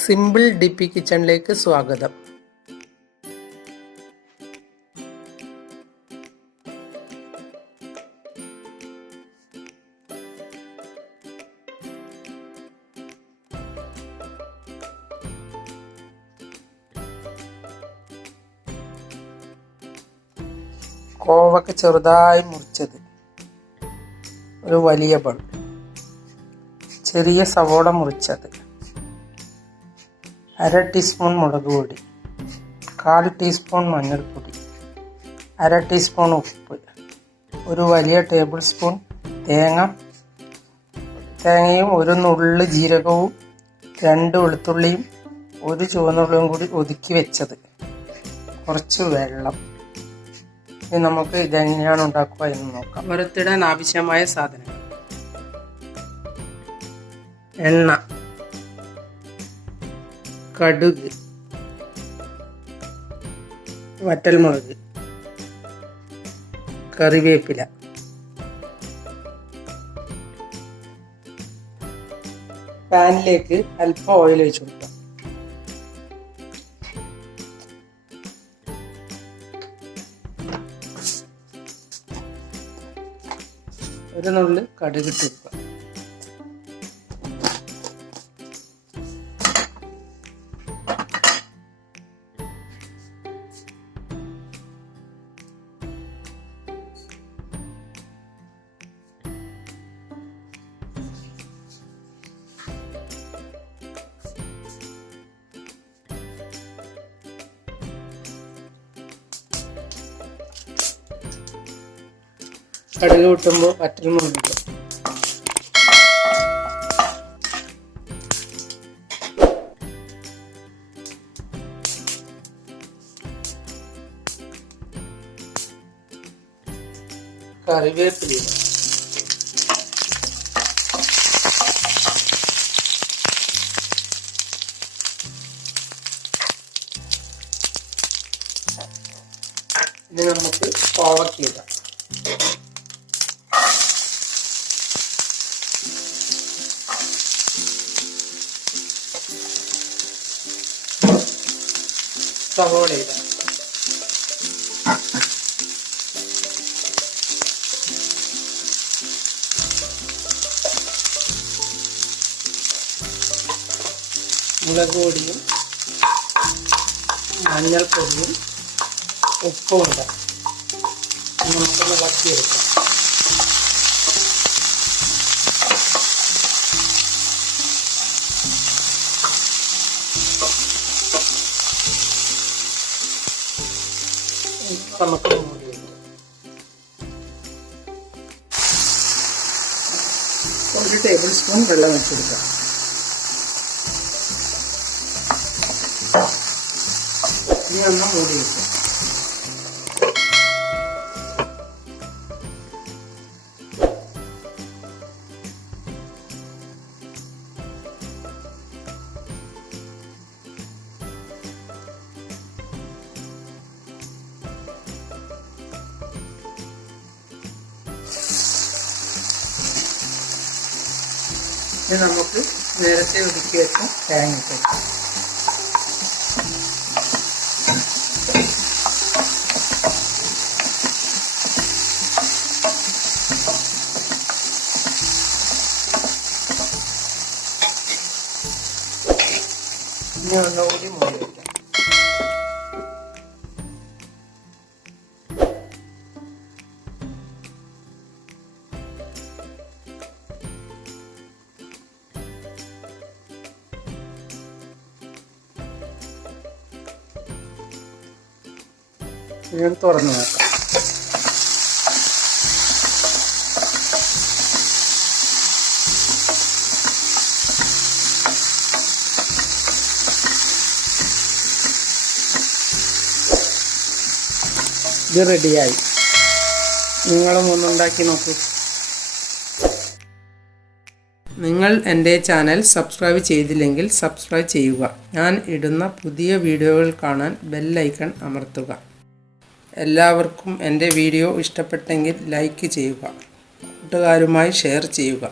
Simple DP കിച്ചണിലേക്ക് സ്വാഗതം. കോവക്ക ചെറുതായി മുറിച്ചത്, ഒരു വലിയ ബൗൾ, ചെറിയ സവോള മുറിച്ചത്, 1/2 ടീസ്പൂൺ മുളക് പൊടി, 1/4 ടീസ്പൂൺ മഞ്ഞൾപ്പൊടി, 1/2 ടീസ്പൂൺ ഉപ്പ്, ഒരു വലിയ ടേബിൾ സ്പൂൺ തേങ്ങയും ഒരു നുള്ള് ജീരകവും 2 വെളുത്തുള്ളിയും 1 ചുവന്നുള്ളിയും കൂടി ഒതുക്കി വെച്ചത്, കുറച്ച് വെള്ളം. ഇനി നമുക്ക് ഇതെങ്ങനെയാണ് ഉണ്ടാക്കുക എന്ന് നോക്കാം. വറുത്തിടാൻ ആവശ്യമായ സാധനങ്ങൾ: എണ്ണ, കടുക്, വറ്റൽമുളക്, കറിവേപ്പില. പാനിലേക്ക് അല്പം ഓയിൽ ഒഴിച്ചു കൊടുക്കാം. ഒരു നുള്ള് കടുക് ഇട്ട് കൊടുക്കുക. കടുക് പൊട്ടുമ്പോൾ വറ്റൽമുളക് ഇടുക. കറിവേപ്പില ഇടുക. ഇനി നമുക്ക് കോവക്ക ഇടാം. സവോള ഇടാം. മുളക് പൊടിയും മഞ്ഞൾപ്പൊടിയും ഉപ്പും ഇടാം. നമുക്കൊന്ന് ഇളക്കിയെടുക്കാം. നമുക്ക് 1 ടേബിൾ സ്പൂൺ വെള്ളം വെച്ചെടുക്കാം. ഇനി ഒന്ന് മൂടി വയ്ക്കാം. ഇനി നമുക്ക് നേരത്തെ ഒതുക്കി വെച്ച തേങ്ങ ഇട്ട് ഇനി ഒന്നുകൂടി മൂടി വയ്ക്കാം. ഞാൻ തുറന്നു നോക്കാം. ഇത് റെഡിയായി. നിങ്ങളും ഒന്നുണ്ടാക്കി നോക്കൂ. നിങ്ങൾ എൻ്റെ ചാനൽ സബ്സ്ക്രൈബ് ചെയ്തില്ലെങ്കിൽ സബ്സ്ക്രൈബ് ചെയ്യുക. ഞാൻ ഇടുന്ന പുതിയ വീഡിയോകൾ കാണാൻ ബെൽ ഐക്കൺ അമർത്തുക. എല്ലാവർക്കും എൻ്റെ വീഡിയോ ഇഷ്ടപ്പെട്ടെങ്കിൽ ലൈക്ക് ചെയ്യുക. കൂട്ടുകാരുമായി ഷെയർ ചെയ്യുക.